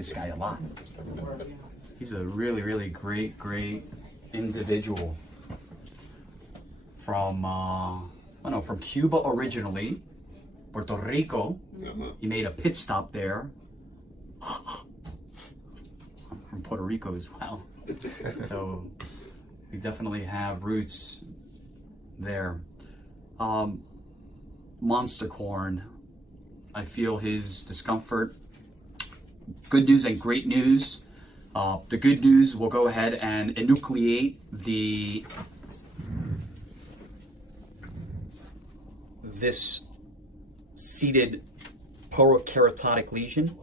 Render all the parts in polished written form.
this guy a lot. He's a really, really great individual from, from Cuba originally, Puerto Rico. He made a pit stop there. From Puerto Rico as well. So we definitely have roots there. Monster corn. I feel his discomfort. Good news and great news. The good news will go ahead and enucleate this seated porokeratotic lesion.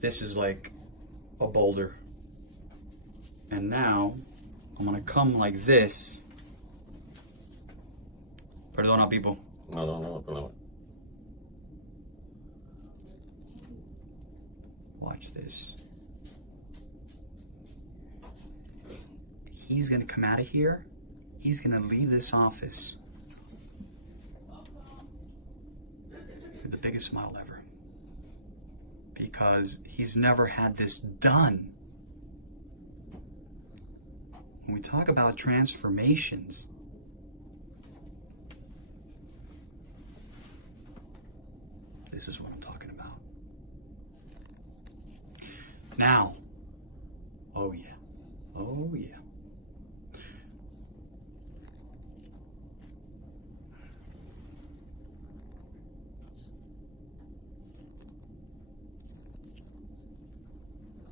This is like a boulder. And now I'm gonna come like this. Perdona, people. No. Watch this. He's gonna come out of here. He's gonna leave this office with the biggest smile ever. Because he's never had this done. When we talk about transformations, this is what I'm talking about. Now, oh yeah.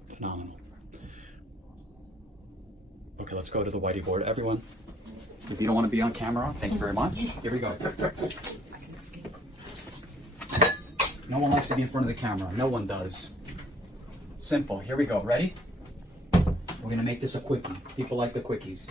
Phenomenal. Okay, let's go to the whitey board. Everyone, if you don't want to be on camera, thank you very much. Here we go. No one likes to be in front of the camera. No one does. Simple. Here we go. Ready? We're gonna make this a quickie. People like the quickies.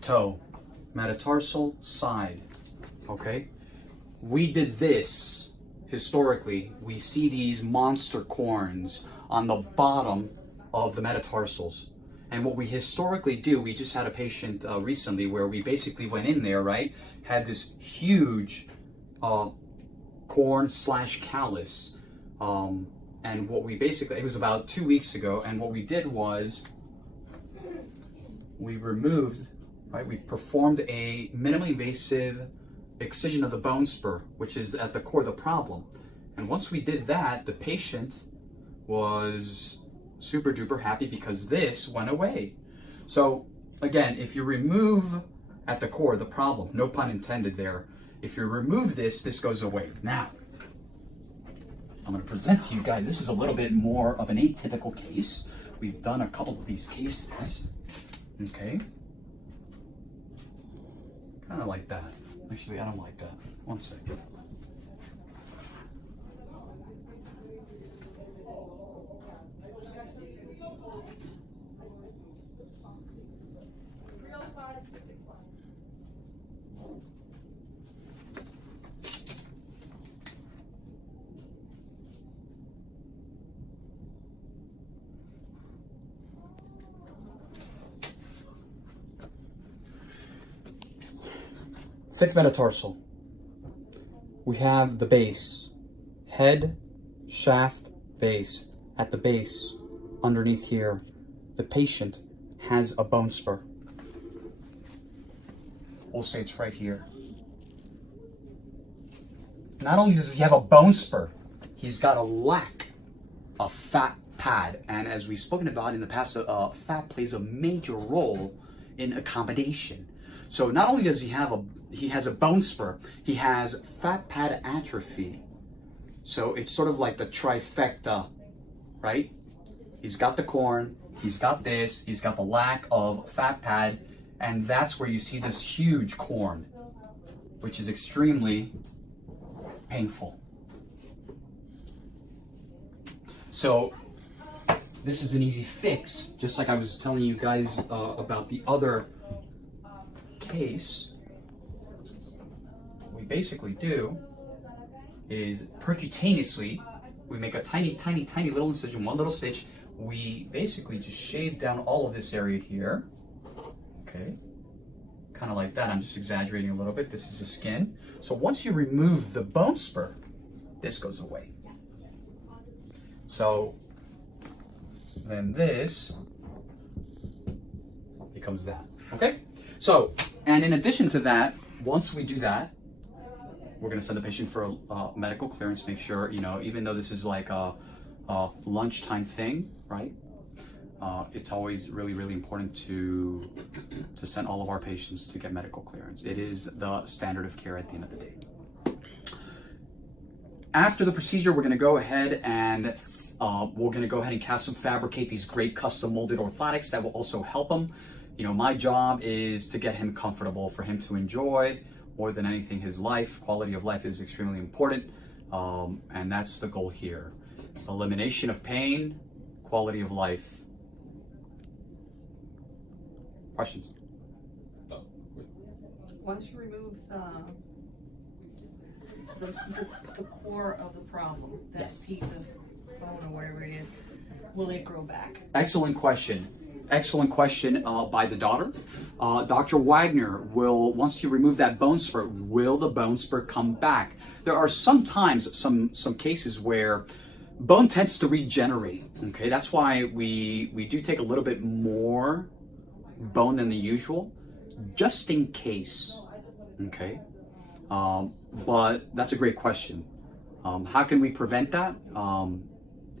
Toe, metatarsal side, okay? We did this historically. We see these monster corns on the bottom of the metatarsals. And what we historically do, we just had a patient recently where we basically went in there, right? Had this huge corn / callus. And what we basically, it was about 2 weeks ago, and what we did was we removed, right? We performed a minimally invasive excision of the bone spur, which is at the core of the problem. And once we did that, the patient was super duper happy because this went away. So again, if you remove at the core of the problem, no pun intended there, if you remove this, this goes away. Now, I'm going to present to you guys, this is a little bit more of an atypical case. We've done a couple of these cases, okay? Kind of like that. Actually, I don't like that. One second. Fifth metatarsal. We have the base. Head, shaft, base. At the base, underneath here, the patient has a bone spur. We'll say it's right here. Not only does he have a bone spur, he's got a lack of fat pad. And as we've spoken about in the past, fat plays a major role in accommodation. So not only does he has a bone spur, he has fat pad atrophy. So it's sort of like the trifecta, right? He's got the corn, he's got this, he's got the lack of fat pad, and that's where you see this huge corn, which is extremely painful. So this is an easy fix, just like I was telling you guys about the other case. What we basically do is percutaneously, we make a tiny little incision, one little stitch. We basically just shave down all of this area here. Okay, kind of like that. I'm just exaggerating a little bit. This is the skin. So once you remove the bone spur, this goes away. So then this becomes that. Okay? So, and in addition to that, once we do that, we're going to send the patient for a medical clearance, make sure, you know, even though this is like a lunchtime thing, right? It's always really important to send all of our patients to get medical clearance. It is the standard of care at the end of the day. After the procedure, we're going to go ahead and cast and fabricate these great custom molded orthotics that will also help him. You know, my job is to get him comfortable, for him to enjoy more than anything his life. Quality of life is extremely important, and that's the goal here. Elimination of pain, quality of life. Questions? Once you remove the core of the problem, that Yes. piece of bone or whatever it is, will it grow back? Excellent question. Excellent question by the daughter. Dr. Wagner, once you remove that bone spur, will the bone spur come back? There are sometimes some cases where bone tends to regenerate. Okay, that's why we do take a little bit more bone than the usual, just in case. Okay, but that's a great question. How can we prevent that?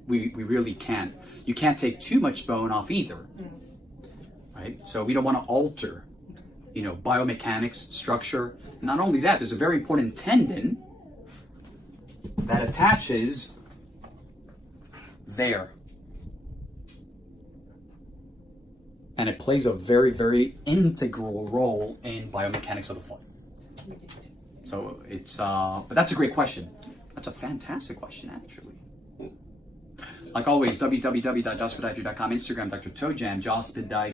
We really can't. You can't take too much bone off either, right? So we don't want to alter, you know, biomechanics, structure. Not only that, there's a very important tendon that attaches there. And it plays a very integral role in biomechanics of the foot. So it's, but that's a great question. That's a fantastic question, actually. Like always, www.jawspodiatry.com, Instagram, Dr. Tojam, Jawspodiatry.